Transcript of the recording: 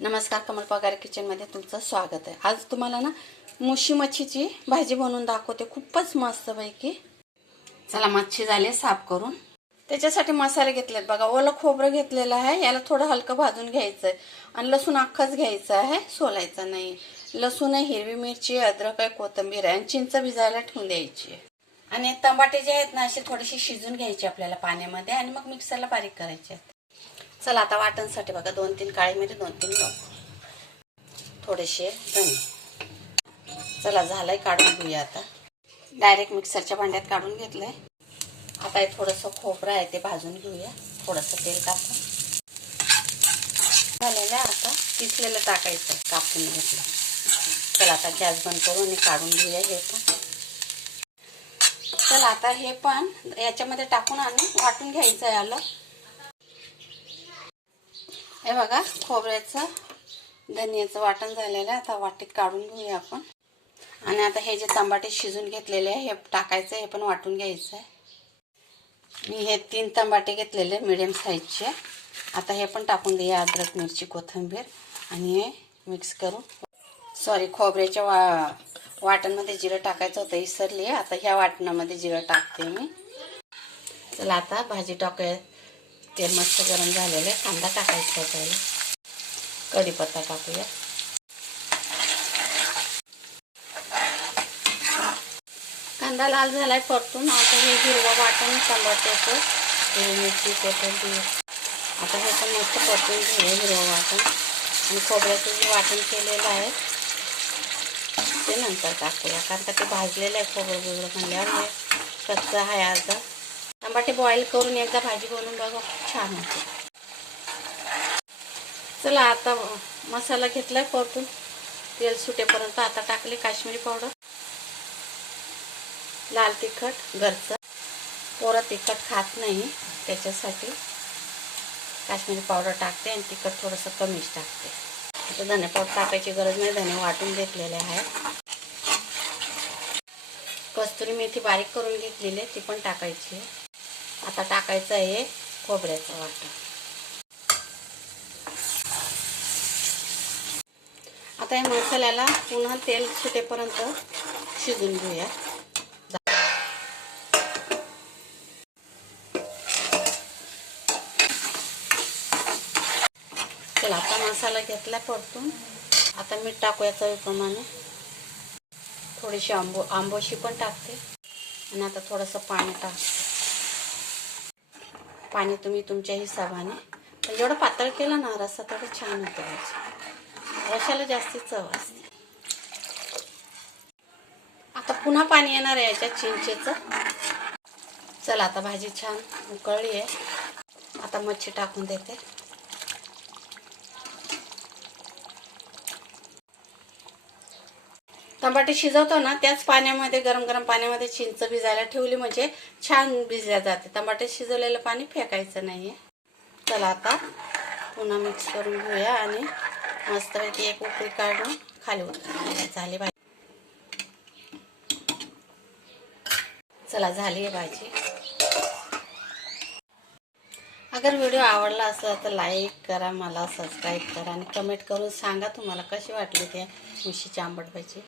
नमस्कार कमल पगार किचनमध्ये तुमचं स्वागत आहे. आज तुम्हाला ना मुशी मच्छीची भाजी बनवून दाखवते. खूपच मस्तपैकी. चला मच्छी झाली साफ करून. त्याच्यासाठी मसाले घेतलेत बघा. ओलं खोबरं घेतलेलं आहे. याला थोडं हलकं भाजून घ्यायचं आहे आणि लसूण अख्खाच घ्यायचं आहे. सोलायचं नाही. लसूण आहे हिरवी मिरची अद्रक आहे कोथिंबीर आहे आणि चिंच भिजायला ठेवून द्यायची आणि टमाटे जे आहेत ना असे थोडेसे शिजून घ्यायचे आपल्याला पाण्यामध्ये आणि मग मिक्सरला बारीक करायचे आहेत. चला आता वाटणसाठी बघा दोन तीन काळी मिरी दोन तीन लोक थोडेसे धने चला झालंय काढून घेऊया आता. डायरेक्ट मिक्सरच्या भांड्यात काढून घेतलंय. आता हे थोडंसं खोबरं आहे ते भाजून घेऊया. थोडंसं तेल कापून. झालेलं आहे आता किसलेलं टाकायचं कापून घेतलं. चला आता गॅस बंद करून आणि काढून घेऊया हे पण. चला आता हे पण याच्यामध्ये टाकून आणून वाटून घ्यायचं आहे आलं. हे बघा खोबऱ्याचं धनियाचं वाटण झालेलं आहे. आता वाटीत काढून घेऊया आपण. आणि आता हे जे तंबाटे शिजून घेतलेले आहे हे टाकायचं हे पण वाटून घ्यायचं आहे. मी हे तीन तंबाटे घेतलेले मिडियम साईजचे आता हे पण टाकून देऊया अद्रक मिरची कोथिंबीर. आणि हे मिक्स करून. सॉरी खोबऱ्याच्या वा वाटणमध्ये जिरं टाकायचं होतं विसरली आता ह्या वाटणामध्ये जिरं टाकते मी. चला आता भाजी टाकूया. तेल मस्त गरम झालेलं आहे. कांदा टाकायचा पहिला कढीपत्ता टाकूया. कांदा लाल झालाय परतून. आता हे हिरवा वाटण टमाट्याचं हिरवी मिरची कोथिंबीर आता हे पण मस्त परतून घेऊया हिरवं वाटण. आणि खोबऱ्याचं जे वाटण केलेलं आहे ते नंतर टाकूया. कारण का ते भाजलेलं आहे खोबरं बिबरं म्हणल्यावर कच्चा कच्चं आहे अर्धा आंबाटे बॉईल करून एकदा भाजी बनवून बघा. खूप छान होते. चला आता मसाला घेतलाय परतून. तेल सुटेपर्यंत आता टाकले काश्मीरी पावडर. लाल तिखट घरचं. पोरं तिखट खात नाही त्याच्यासाठी. काश्मीरी पावडर टाकते आणि तिखट थोडंसं कमीच टाकते. आता धने पावडर टाकायची गरज नाही धने वाटून घेतलेले आहेत. कस्तुरी मेथी बारीक करून घेतलेली आहे ती पण टाकायची आहे. आता टाकायचं आहे खोबऱ्याचं वाटण. आता या मसाल्याला पुन्हा तेल सुटेपर्यंत शिजून घेऊया. चला आता मसाला घेतला परतून. आता मीठ टाकूया चवीप्रमाणे. थोडीशी आंबो आंबोशी पण टाकते. आणि आता थोडंसं पाणी टाकते. पाणी तुम्ही तुमच्या हिशोबाने. पण जेवढं पातळ केलं ना रस्सा तेवढं छान होतं भाजी रशाला जास्ती चव असते. आता पुन्हा पाणी येणार आहे याच्यात चिंचेचं. चला आता भाजी छान उकळली आहे. आता मच्छी टाकून देते. टमाटे शिजवतो ना त्याच पाण्यामध्ये गरम गरम पाण्यामध्ये चिंच भिजायला ठेवली म्हणजे छान भिजल्या जाते. टमाटे शिजवलेलं पाणी फेकायचं नाहीये. चला आता पुन्हा मिक्स करून घेऊया आणि मस्तपैकी एक उकळी काढून खाली झाली भाजी. चला झाली आहे भाजी. अगर व्हिडिओ आवडला असेल तर लाईक करा मला सबस्क्राईब करा आणि कमेंट करून सांगा तुम्हाला कशी वाटली त्या मिशीची आंबट भाजी